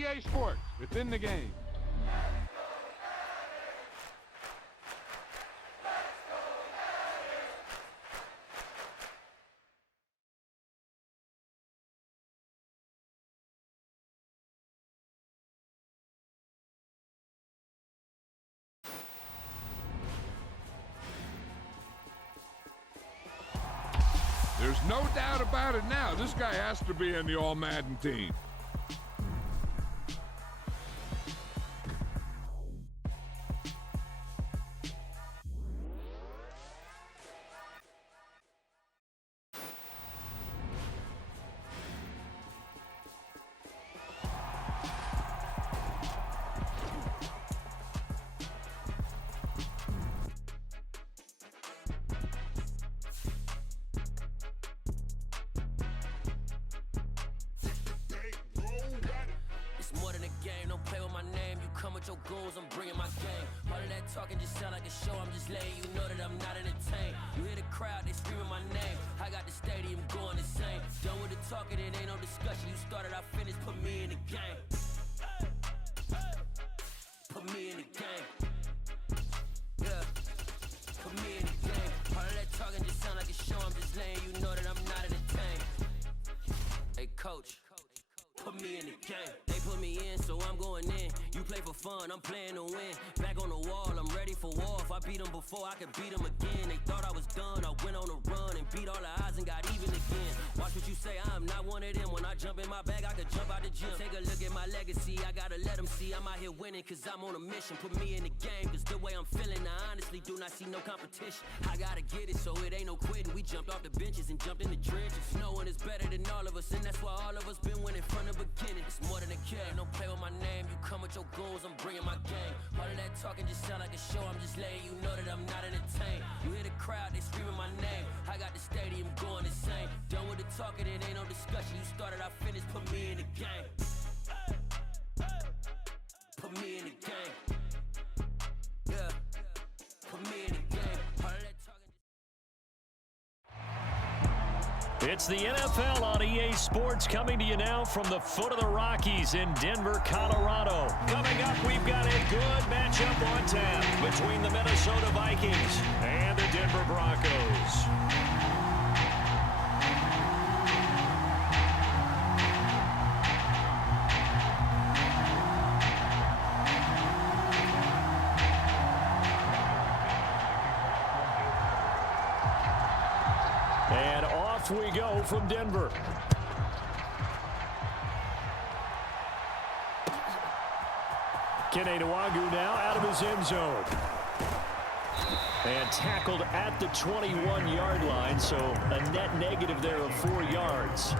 EA Sports. It's in the game. There's no doubt about it now. This guy has to be in the All-Madden team. Your goals, I'm bringing my game. All of that talking just sound like a show. I'm just letting you know that I'm not entertained. You hear the crowd, they screaming my name. I got the stadium going insane. Done with the talking, it ain't no discussion. You started, I finished, put me in the game. Put me in the game. Yeah, put me in the game. All of that talking just sound like a show. I'm just letting you know that I'm not entertained. Hey, coach. Put me in the game. They put me in, so I'm going in. You play for fun, I'm playing to win. Back on the wall, I'm ready for war. If I beat them before, I could beat them again. They thought I was done, I went on a run and beat all the odds and got even again. Watch what you say, I'm not one of them. When I jump in my bag, I could jump out the gym. Take a look at my legacy, I gotta let them see I'm out here winning, cause I'm on a mission. Put me in the game, cause the way I'm feeling, I honestly do not see no competition. I gotta get it, so it ain't no quitting. We jumped off the benches and jumped in the trenches. No one is better than all of us, and that's why all of us been winning from the beginning. It's more than a game, don't play with my name. You come with your goals, I'm bringing my game. All of that talking just sound like a show. I'm just letting you know that I'm not entertained. You hear the crowd, they screaming my name. I got the stadium going insane. Done with the talking, it ain't no discussion. You started, I finished, put me in the game. Put me in the game. Yeah, put me in the game. All of that talking. It's the NFL on EA Sports, coming to you now from the foot of the Rockies in Denver, Colorado. Coming up, we've got a good matchup on tap between the Minnesota Vikings and the Denver Broncos. And off we go from Denver. Kene Nwangwu now out of his end zone. And tackled at the 21-yard line, so a net negative there of 4 yards.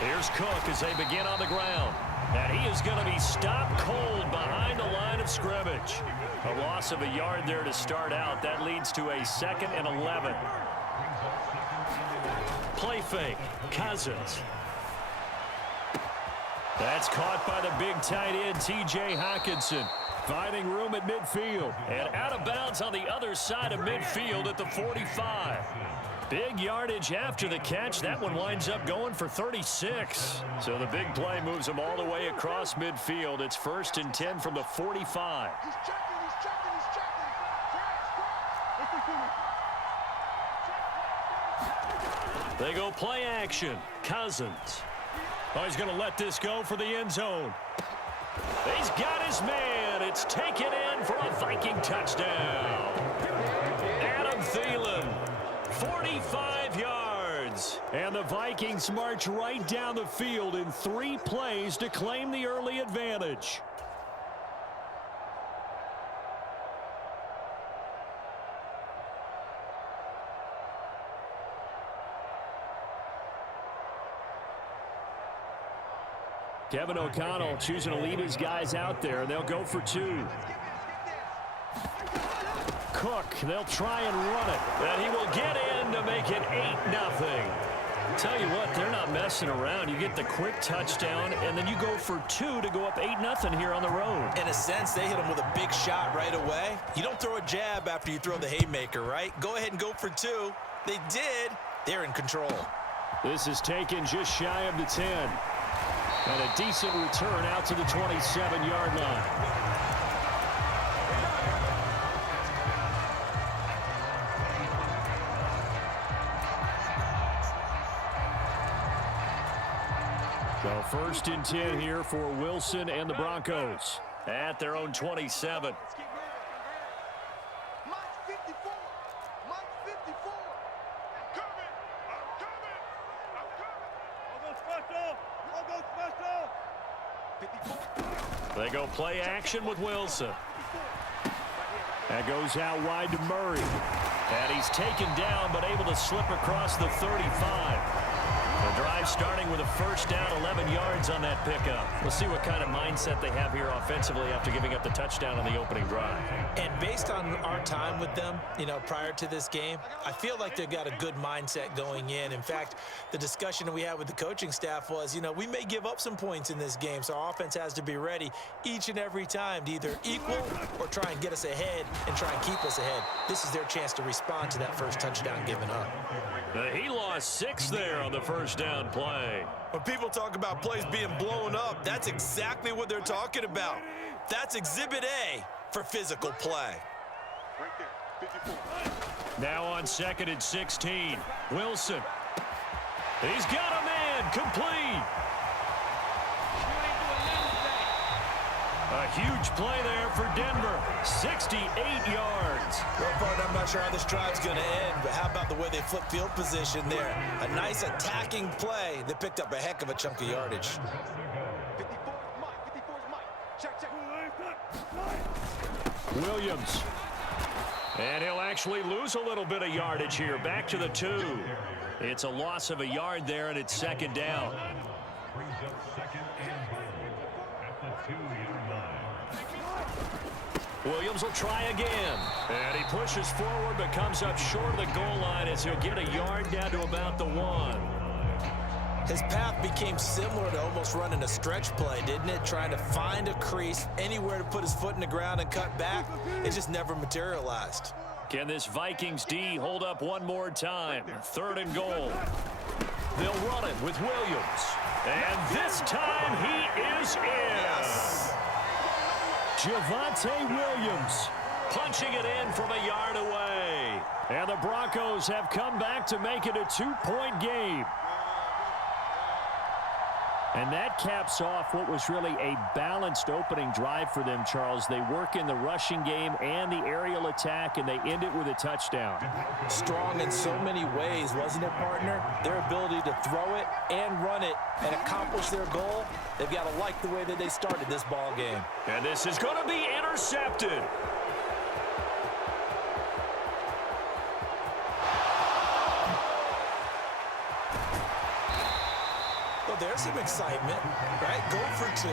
Here's Cook as they begin on the ground. And he is going to be stopped cold behind the line of scrimmage. A loss of a yard there to start out. That leads to a 2nd and 11. Play fake. Cousins. That's caught by the big tight end, T.J. Hockenson. Finding room at midfield. And out of bounds on the other side of midfield at the 45. Big yardage after the catch. That one winds up going for 36. So the big play moves them all the way across midfield. It's 1st and 10 from the 45. He's checking. They go play action. Cousins. Oh, he's going to let this go for the end zone. He's got his man. It's taken in for a Viking touchdown. Adam Thielen, 45 yards. And the Vikings march right down the field in 3 plays to claim the early advantage. Kevin O'Connell choosing to lead his guys out there, and they'll go for 2. Cook. They'll try and run it. And he will get in to make it 8-0. Tell you what, they're not messing around. You get the quick touchdown, and then you go for 2 to go up 8-0 here on the road. In a sense, they hit him with a big shot right away. You don't throw a jab after you throw the haymaker, right? Go ahead and go for 2. They did. They're in control. This is taken just shy of the 10. And a decent return out to the 27-yard line. So first and 10 here for Wilson and the Broncos at their own 27. They go play action with Wilson. That goes out wide to Murray. And he's taken down but able to slip across the 35. The drive starting with a first down, 11 yards on that pickup. We'll see what kind of mindset they have here offensively after giving up the touchdown on the opening drive. And based on our time with them, prior to this game, I feel like they've got a good mindset going in. In fact, the discussion we had with the coaching staff was, we may give up some points in this game, so our offense has to be ready each and every time to either equal or try and get us ahead and try and keep us ahead. This is their chance to respond to that first touchdown given up. He lost 6 there on the first down play. When people talk about plays being blown up, that's exactly what they're talking about. That's Exhibit A for physical play. Now on 2nd and 16. Wilson. He's got a man complete. A huge play there for Denver. 68 yards. Well, partner, I'm not sure how this drive's going to end, but how about the way they flip field position there? A nice attacking play that picked up a heck of a chunk of yardage. Williams. And he'll actually lose a little bit of yardage here. Back to the 2. It's a loss of a yard there, and it's 2nd down. Williams will try again. And he pushes forward but comes up short of the goal line as he'll get a yard down to about the 1. His path became similar to almost running a stretch play, didn't it? Trying to find a crease, anywhere to put his foot in the ground and cut back. It just never materialized. Can this Vikings D hold up one more time? 3rd and goal. They'll run it with Williams. And this time he is in. Yes. Javonte Williams punching it in from a yard away. And the Broncos have come back to make it a 2-point game. And that caps off what was really a balanced opening drive for them, Charles. They work in the rushing game and the aerial attack, and they end it with a touchdown. Strong in so many ways, wasn't it, partner? Their ability to throw it and run it and accomplish their goal, they've got to like the way that they started this ball game. And this is going to be intercepted. There's some excitement, right? Go for 2,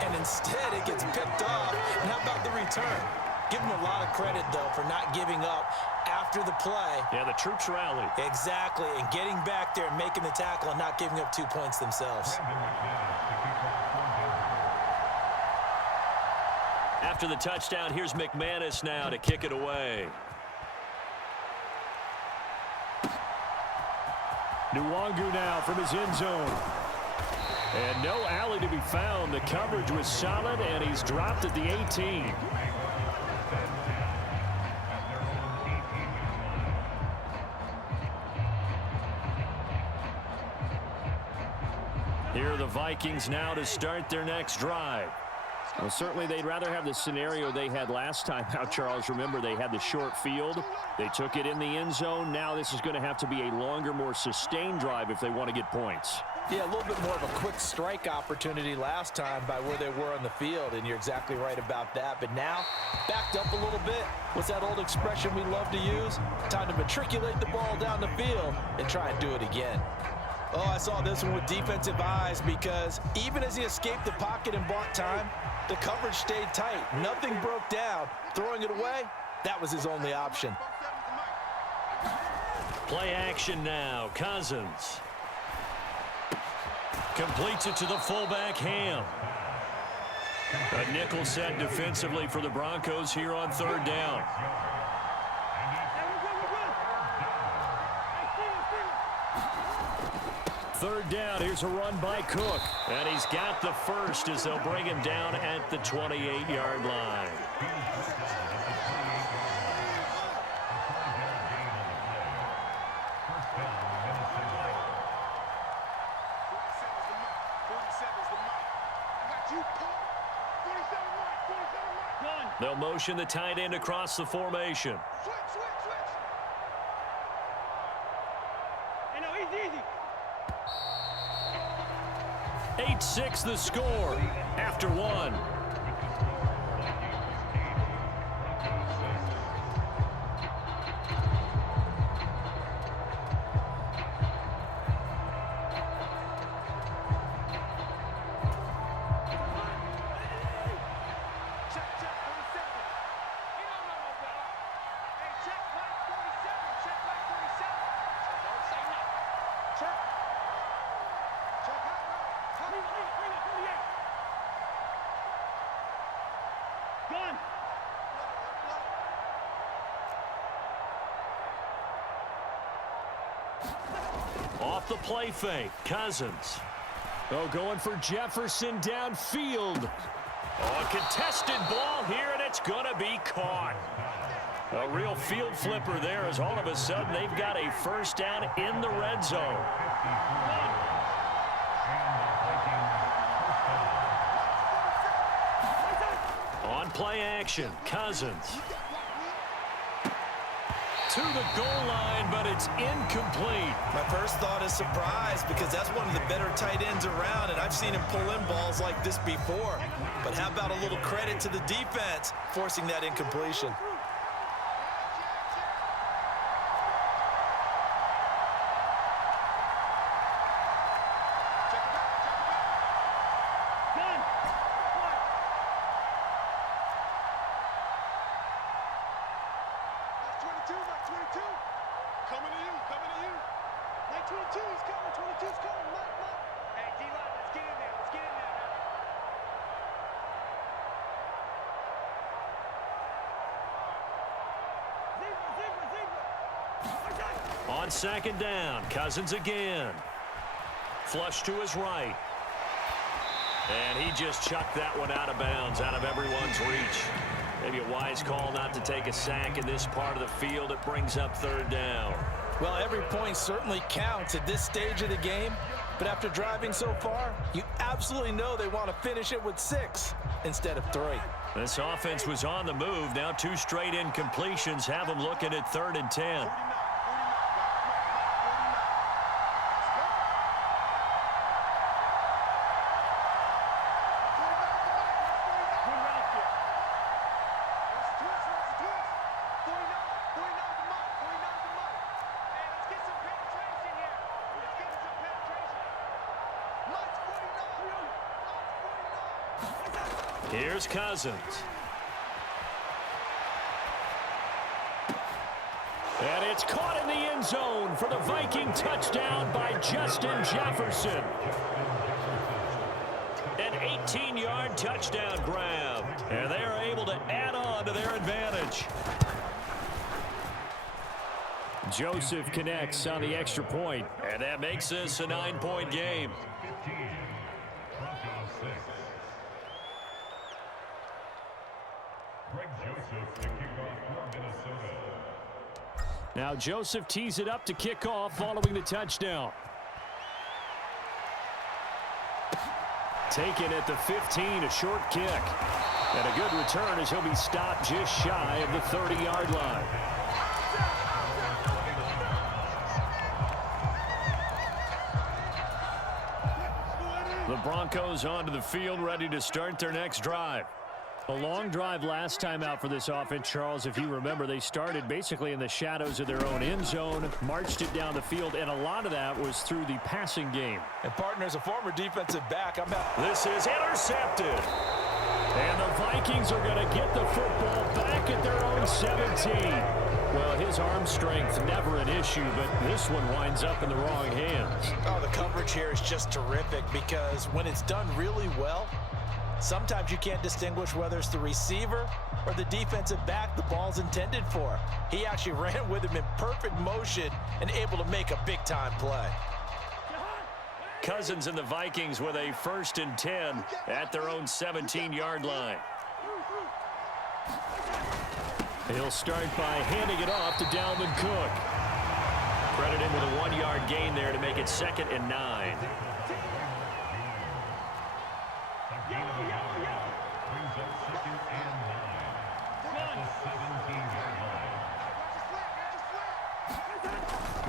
and instead it gets picked off. And how about the return? Give them a lot of credit, though, for not giving up after the play. Yeah, the troops rallied. Exactly, and getting back there and making the tackle and not giving up 2 points themselves. After the touchdown, here's McManus now to kick it away. Nwangu now from his end zone. And no alley to be found. The coverage was solid, and he's dropped at the 18. Here are the Vikings now to start their next drive. Well, certainly they'd rather have the scenario they had last time out, Charles. Remember, they had the short field. They took it in the end zone. Now this is going to have to be a longer, more sustained drive if they want to get points. Yeah, a little bit more of a quick strike opportunity last time by where they were on the field, and you're exactly right about that. But now, backed up a little bit. What's that old expression we love to use? Time to matriculate the ball down the field and try and do it again. Oh, I saw this one with defensive eyes because even as he escaped the pocket and bought time, the coverage stayed tight. Nothing broke down. Throwing it away, that was his only option. Play action now. Cousins completes it to the fullback, Ham. A nickel set defensively for the Broncos here on third down. Third down, here's a run by Cook. And he's got the first as they'll bring him down at the 28-yard line. They'll motion the tight end across the formation. 8-6 the score after one. Off the play fake, Cousins. Oh, going for Jefferson downfield. Oh, a contested ball here, and it's going to be caught. A real field flipper there as all of a sudden they've got a first down in the red zone. On play action, Cousins. To the goal line, but it's incomplete. My first thought is surprise because that's one of the better tight ends around, and I've seen him pull in balls like this before. But how about a little credit to the defense forcing that incompletion? On second down, Cousins again. Flush to his right. And he just chucked that one out of bounds, out of everyone's reach. Maybe a wise call not to take a sack in this part of the field. It brings up third down. Well, every point certainly counts at this stage of the game. But after driving so far, you absolutely know they want to finish it with 6 instead of 3. This offense was on the move. Now 2 straight incompletions have them looking at 3rd and 10. Here's Cousins. And it's caught in the end zone for the Viking touchdown by Justin Jefferson. An 18-yard touchdown grab. And they are able to add on to their advantage. Joseph connects on the extra point. And that makes this a 9-point game. Now Joseph tees it up to kick off following the touchdown. Taken at the 15, a short kick. And a good return as he'll be stopped just shy of the 30-yard line. The Broncos onto the field, ready to start their next drive. A long drive last time out for this offense, Charles. If you remember, they started basically in the shadows of their own end zone, marched it down the field, and a lot of that was through the passing game. And partner, as a former defensive back, This is intercepted. And the Vikings are going to get the football back at their own and 17. Well, his arm strength, never an issue, but this one winds up in the wrong hands. Oh, the coverage here is just terrific because when it's done really well, sometimes you can't distinguish whether it's the receiver or the defensive back the ball's intended for. He actually ran with him in perfect motion and able to make a big-time play. Cousins and the Vikings with a 1st and 10 at their own 17-yard line. He'll start by handing it off to Dalvin Cook. Credit him with a 1-yard gain there to make it 2nd and 9.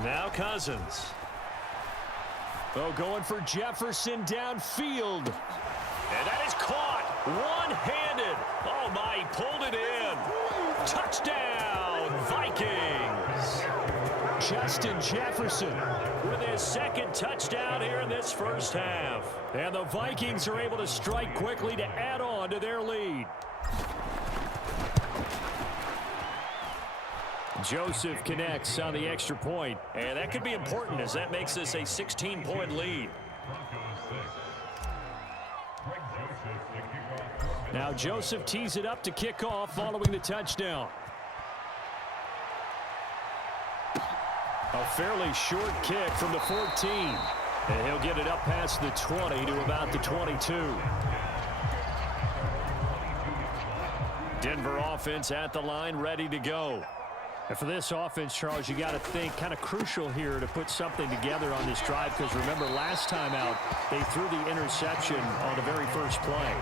Now Cousins. Oh, going for Jefferson downfield. And that is caught one-handed. Oh, my, he pulled it in. Touchdown, Vikings. Justin Jefferson with his 2nd touchdown here in this first half. And the Vikings are able to strike quickly to add on to their lead. Joseph connects on the extra point, and that could be important as that makes this a 16-point lead. Now Joseph tees it up to kick off following the touchdown. A fairly short kick from the 14, and he'll get it up past the 20 to about the 22. Denver offense at the line, ready to go. And for this offense, Charles, you got to think kind of crucial here to put something together on this drive because remember last time out they threw the interception on the very first play.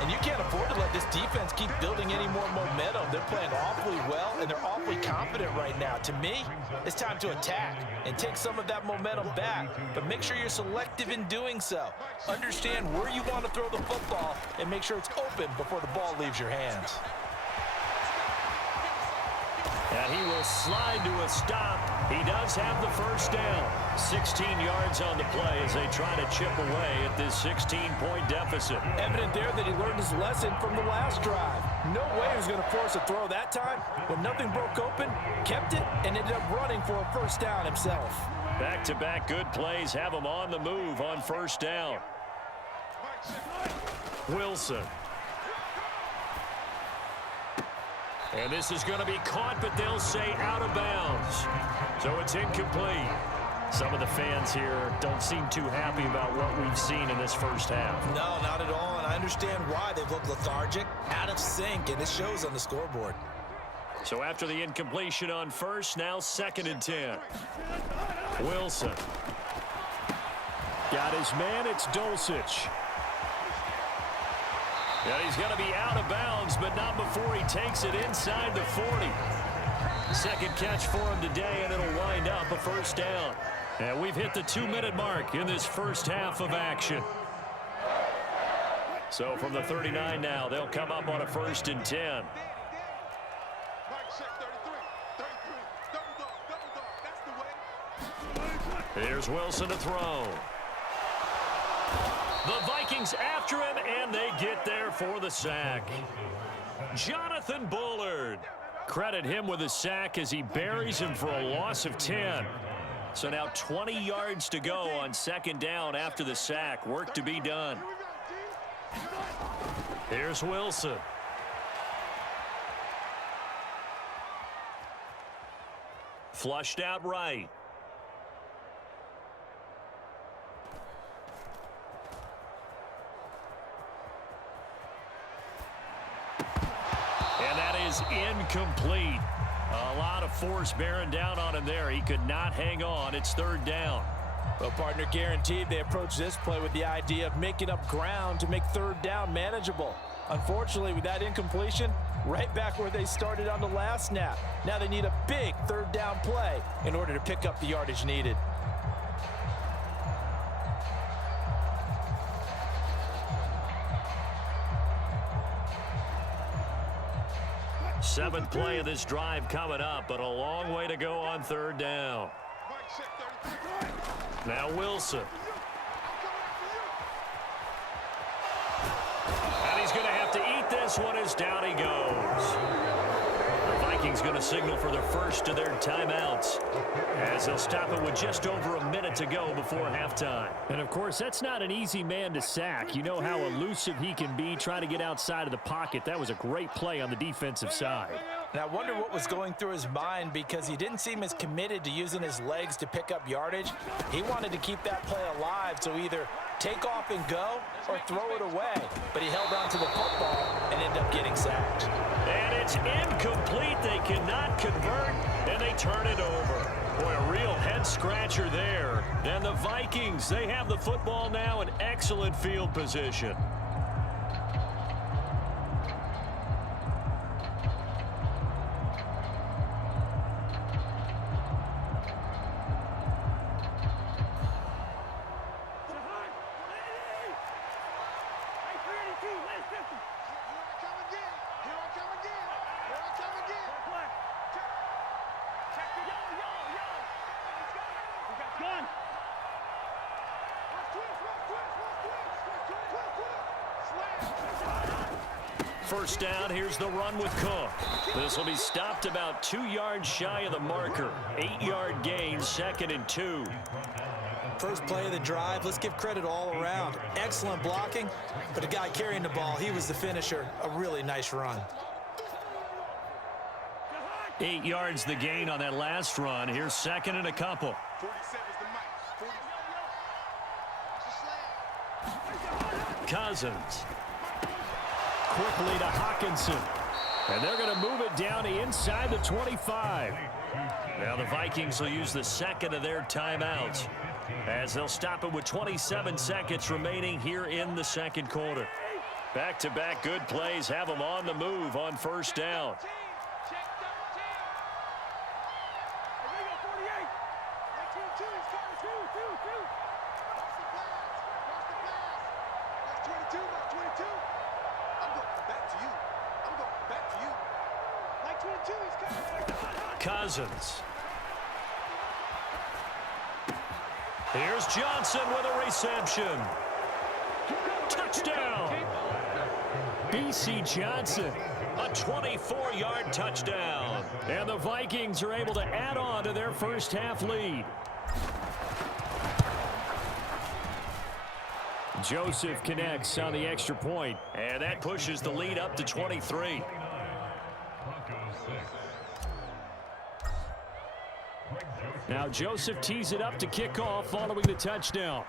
And you can't afford to let this defense keep building any more momentum. They're playing awfully well and they're awfully confident right now. To me, it's time to attack and take some of that momentum back, but make sure you're selective in doing so. Understand where you want to throw the football and make sure it's open before the ball leaves your hands. And he will slide to a stop. He does have the first down. 16 yards on the play as they try to chip away at this 16-point deficit. Evident there that he learned his lesson from the last drive. No way he was going to force a throw that time. When nothing broke open, kept it, and ended up running for a first down himself. Back-to-back good plays have him on the move on first down. Wilson. And this is going to be caught, but they'll say out of bounds. So it's incomplete. Some of the fans here don't seem too happy about what we've seen in this first half. No, not at all, and I understand why. They've looked lethargic, out of sync, and it shows on the scoreboard. So after the incompletion on first, now 2nd and 10. Wilson. Got his man, it's Dulcich. And he's going to be out of bounds, but not before he takes it inside the 40. 2nd catch for him today, and it'll wind up a first down. And we've hit the 2-minute mark in this first half of action. So from the 39 now, they'll come up on a 1st and 10. Here's Wilson to throw. The Vikings after him, and they get there for the sack. Jonathan Bullard. Credit him with a sack as he buries him for a loss of 10. So now 20 yards to go on 2nd down after the sack. Work to be done. Here's Wilson. Flushed out right. Is incomplete. A lot of force bearing down on him there. He could not hang on. It's 3rd down. Well, partner, guaranteed they approach this play with the idea of making up ground to make 3rd down manageable. Unfortunately, with that incompletion, right back where they started on the last snap. Now they need a big 3rd down play in order to pick up the yardage needed. 7th play of this drive coming up, but a long way to go on 3rd down. Now Wilson. And he's going to have to eat this one as down he goes. The Vikings going to signal for the first of their timeouts as they'll stop it with just over a minute to go before halftime. And, of course, that's not an easy man to sack. You know how elusive he can be trying to get outside of the pocket. That was a great play on the defensive side. And I wonder what was going through his mind, because he didn't seem as committed to using his legs to pick up yardage. He wanted to keep that play alive, so either take off and go or throw it away. But he held on to the football and ended up getting sacked. And it's incomplete. They cannot convert, and they turn it over. Boy, a real head-scratcher there. And the Vikings, they have the football now in excellent field position. First down, here's the run with Cook. This will be stopped about 2 yards shy of the marker. 8-yard gain, 2nd and 2. First play of the drive, let's give credit all around. Excellent blocking, but the guy carrying the ball, he was the finisher. A really nice run. 8 yards the gain on that last run. Here's 2nd and a couple. Cousins. Quickly to Hawkinson. And they're going to move it down to inside the 25. Now the Vikings will use the second of their timeouts as they'll stop it with 27 seconds remaining here in the second quarter. Back-to-back good plays have them on the move on first down. Cousins. Here's Johnson with a reception. Touchdown. B.C. Johnson. A 24-yard touchdown. And the Vikings are able to add on to their first half lead. Joseph connects on the extra point. And that pushes the lead up to 23. Now Joseph tees it up to kick off following the touchdown.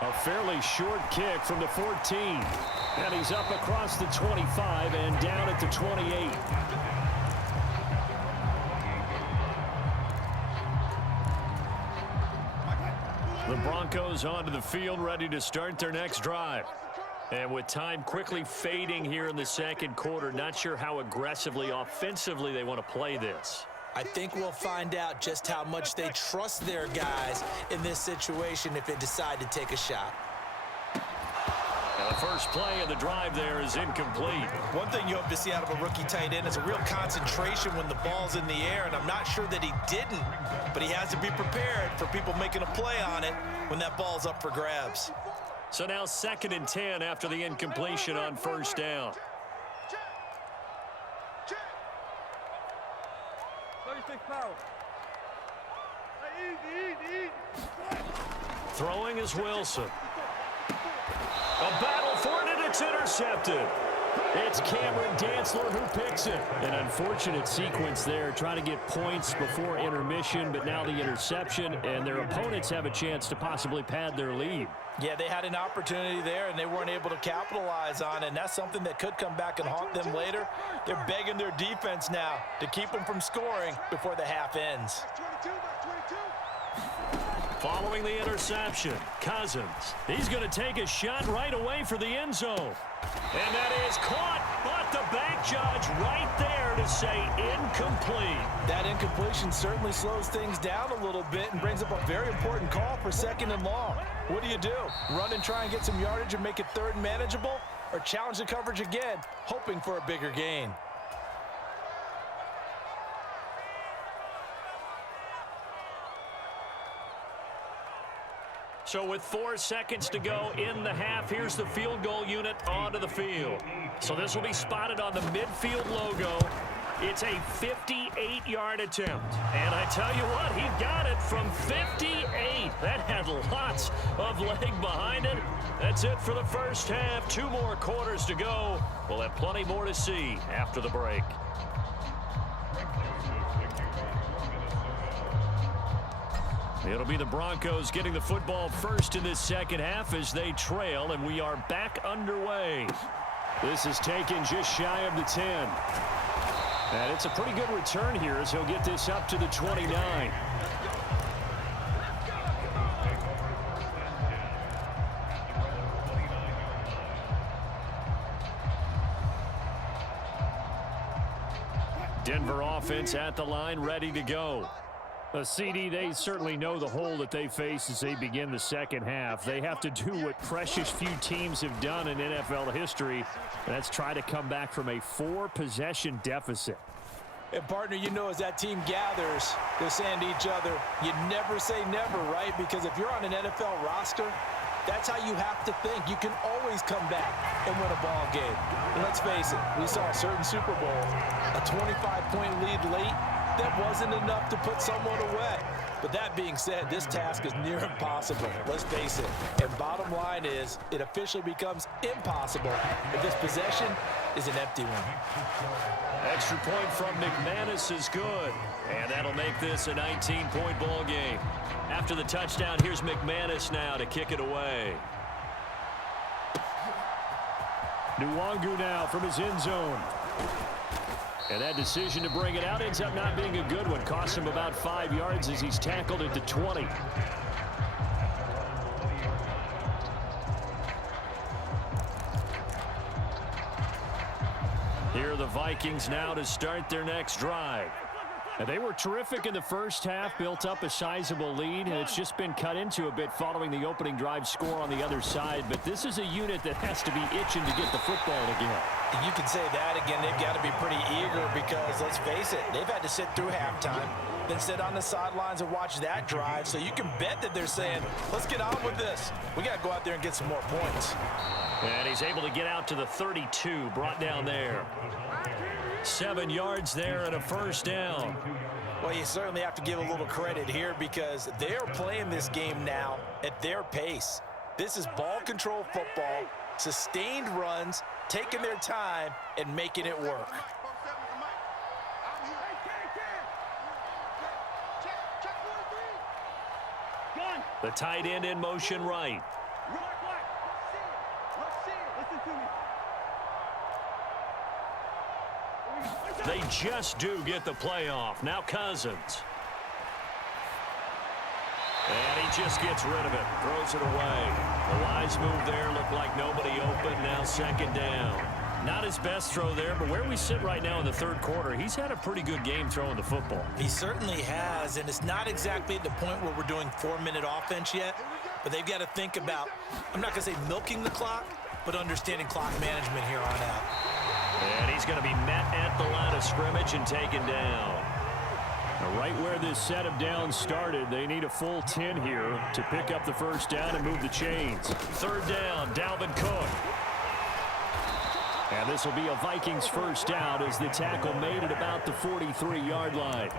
A fairly short kick from the 14. And he's up across the 25 and down at the 28. The Broncos onto the field, ready to start their next drive. And with time quickly fading here in the second quarter, not sure how aggressively, offensively they want to play this. I think we'll find out just how much they trust their guys in this situation if they decide to take a shot. And the first play of the drive there is incomplete. One thing you hope to see out of a rookie tight end is a real concentration when the ball's in the air, and I'm not sure that he didn't, but he has to be prepared for people making a play on it when that ball's up for grabs. So now 2nd and 10 after the incompletion on first down. Throwing is Wilson. A battle for it, and it's intercepted. It's Cameron Dantzler who picks it. An unfortunate sequence there, trying to get points before intermission, but now the interception, and their opponents have a chance to possibly pad their lead. Yeah, they had an opportunity there, and they weren't able to capitalize on it, and that's something that could come back and haunt them later. They're begging their defense now to keep them from scoring before the half ends. Following the interception, Cousins. He's going to take a shot right away for the end zone. And that is caught, but the back judge right there to say incomplete. That incompletion certainly slows things down a little bit and brings up a very important call for 2nd and long. What do you do? Run and try and get some yardage and make it 3rd and manageable? Or challenge the coverage again, hoping for a bigger gain? So with 4 seconds to go in the half, here's the field goal unit onto the field. So this will be spotted on the midfield logo. It's a 58-yard attempt. And I tell you what, he got it from 58. That had lots of leg behind it. That's it for the first half. 2 more quarters to go. We'll have plenty more to see after the break. It'll be the Broncos getting the football first in this second half as they trail, and we are back underway. This is taken just shy of the 10. And it's a pretty good return here as he'll get this up to the 29. Denver offense at the line, ready to go. CD, they certainly know the hole that they face as they begin the second half. They have to do what precious few teams have done in NFL history, and that's try to come back from a 4-possession deficit. And, partner, you know, as that team gathers, they're saying to each other, you never say never, right? Because if you're on an NFL roster, that's how you have to think. You can always come back and win a ball game. And let's face it, we saw a certain Super Bowl, a 25-point lead late. That wasn't enough to put someone away. But that being said, this task is near impossible. Let's face it. And bottom line is, it officially becomes impossible if this possession is an empty one. Extra point from McManus is good. And that'll make this a 19-point ball game. After the touchdown, here's McManus now to kick it away. Nwangu now from his end zone. And that decision to bring it out ends up not being a good one. Cost him about 5 yards as he's tackled at the 20. Here are the Vikings now to start their next drive. And they were terrific in the first half, built up a sizable lead, and it's just been cut into a bit following the opening drive score on the other side. But this is a unit that has to be itching to get the football again. You can say that again. They've got to be pretty eager because, let's face it, they've had to sit through halftime, then sit on the sidelines and watch that drive. So you can bet that they're saying, let's get on with this. We got to go out there and get some more points. And he's able to get out to the 32, brought down there. 7 yards there and a first down. Well, you certainly have to give a little credit here because they're playing this game now at their pace. This is ball control football, sustained runs, taking their time and making it work. The tight end in motion right. They just do get the playoff. Now Cousins. And he just gets rid of it. Throws it away. The wise move there. Looked like nobody open. Now second down. Not his best throw there, but where we sit right now in the third quarter, he's had a pretty good game throwing the football. He certainly has, and it's not exactly at the point where we're doing 4-minute offense yet, but they've got to think about, I'm not going to say milking the clock, but understanding clock management here on out. And he's going to be met at the line of scrimmage and taken down. Right where this set of downs started, they need a full 10 here to pick up the first down and move the chains. Third down, Dalvin Cook. And this will be a Vikings first down as the tackle made at about the 43-yard line.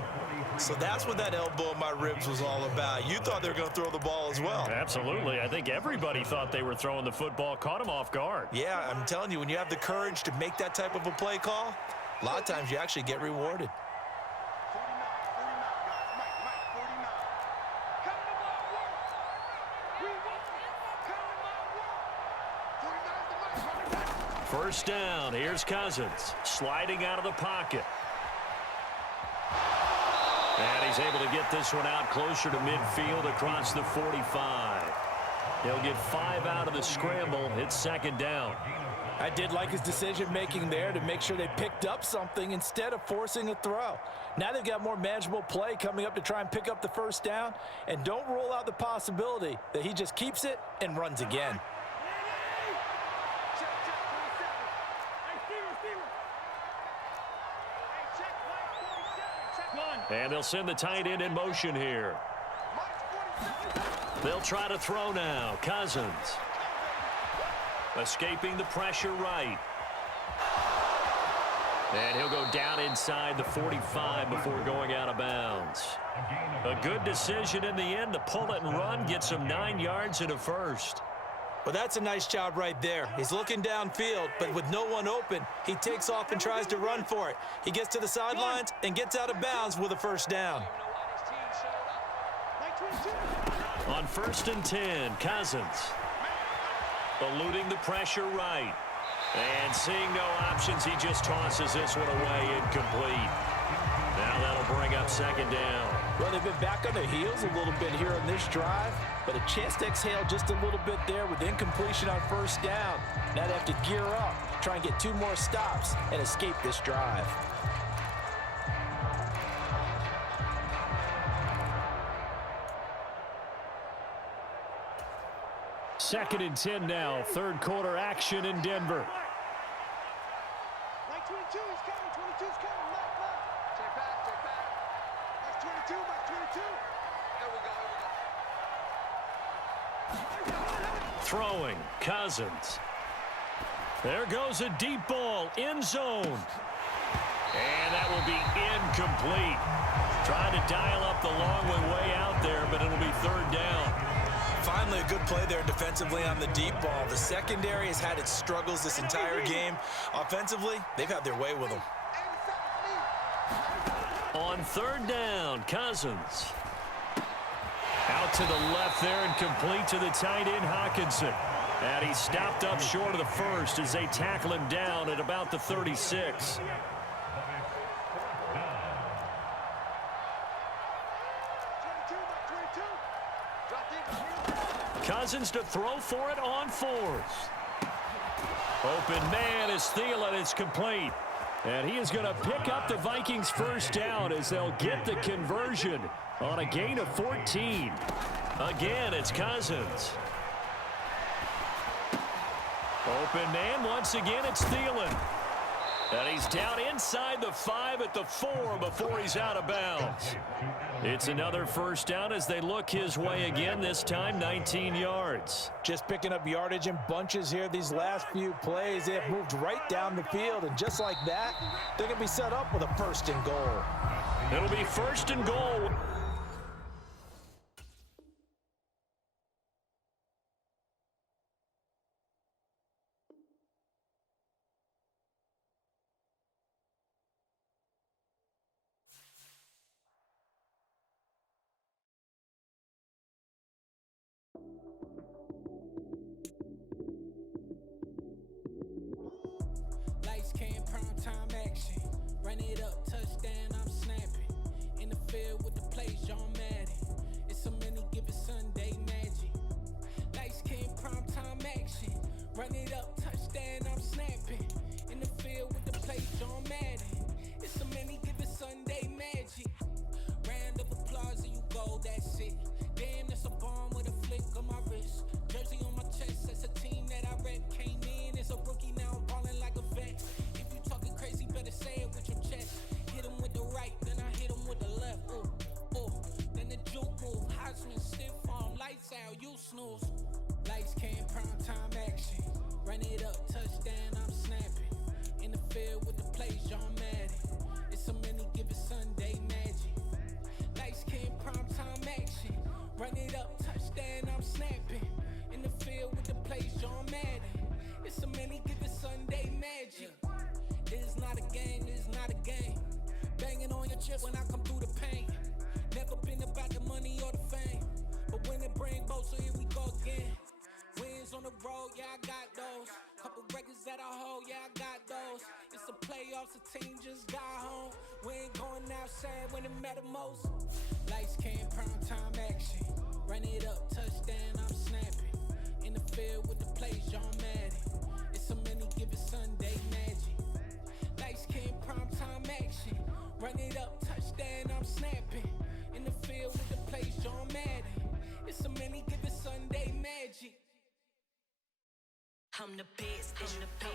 So that's what that elbow in my ribs was all about. You thought they were going to throw the ball as well. Absolutely. I think everybody thought they were throwing the football, caught him off guard. Yeah, I'm telling you, when you have the courage to make that type of a play call, a lot of times you actually get rewarded. First down, here's Cousins, sliding out of the pocket. And he's able to get this one out closer to midfield across the 45. He'll get 5 out of the scramble. It's second down. I did like his decision-making there to make sure they picked up something instead of forcing a throw. Now they've got more manageable play coming up to try and pick up the first down. And don't rule out the possibility that he just keeps it and runs again. And they'll send the tight end in motion here. They'll try to throw now. Cousins. Escaping the pressure right. And he'll go down inside the 45 before going out of bounds. A good decision in the end to pull it and run, get some 9 yards and a first. Well, that's a nice job right there. He's looking downfield, but with no one open, he takes off and tries to run for it. He gets to the sidelines and gets out of bounds with a first down. On 1st and 10, Cousins. Eluding the pressure right. And seeing no options, he just tosses this one away, incomplete. Now that'll bring up 2nd down. Well, they've been back on their heels a little bit here on this drive, but a chance to exhale just a little bit there with incompletion on 1st down. Now they have to gear up, try and get 2 more stops, and escape this drive. Second and 10 now. 3rd quarter action in Denver. Mike 22, he's coming. 22's coming. Left. Check back. Mike 22, Mike 22. There we go. Throwing. Cousins. There goes a deep ball. End zone. And that will be incomplete. Trying to dial up the long way out there, but it'll be 3rd down. Finally, a good play there defensively on the deep ball. The secondary has had its struggles this entire game. Offensively, they've had their way with them. On 3rd down, Cousins. Out to the left there and complete to the tight end, Hawkinson. And he stopped up short of the first as they tackle him down at about the 36. Cousins to throw for it on 4th. Open man is Thielen. It's complete. And he is going to pick up the Vikings' first down as they'll get the conversion on a gain of 14. Again, it's Cousins. Open man. Once again, it's Thielen. And he's down inside the 5 at the 4 before he's out of bounds. It's another first down as they look his way again, this time 19 yards. Just picking up yardage in bunches here these last few plays. They have moved right down the field, and just like that, they're going to be set up with a 1st and goal. It'll be 1st and goal. Lights, cam, prime time action. Run it up, touchdown, I'm snapping. In the field with the plays, John Madden. It's so many, give it Sunday magic. Lights, cam, prime time action. Run it up, touchdown, I'm snapping. In the field with the plays, John Madden. It's so many, give it Sunday magic. Round of applause and you go, that's it. Damn, that's a bomb with a flick on my wrist. Jersey on my chest, that's a team that I rep. Came in as a rookie, now I'm balling like a vet. If you talking crazy, better say it with your chest. Hit him with the right, then I hit him with the left. Ooh. Then the juke move, Heisman stiff arm, lights out, you snooze. Lights, cam, prime time action. Run it up, touchdown, I'm snapping. In the field with the plays, John Madden. It's so many, give it Sunday magic. Lights, cam, prime time action. Run it up, touchdown, I'm snapping. In the field with the plays, John Madden. It's so many, give it Sunday magic. This is not a game, this is not a game. Banging on your chest when I come through the pain. Never been about the money or the fame. But when it bring both, so here we go again. Wins on the road, yeah, I got those. Couple records that I hold, yeah, I got those. It's the playoffs, the team just got home. We ain't going outside when it matter most. Lights, cam, prime time action. Run it up, touchdown, I'm snapping. In the field with the plays, John Madden. It's so many, give it Sunday magic. Lights, cam, prime time action. Run it up, touchdown, I'm snapping. In the field with the plays, John Madden. It's so many, give it Sunday magic. I'm the best in the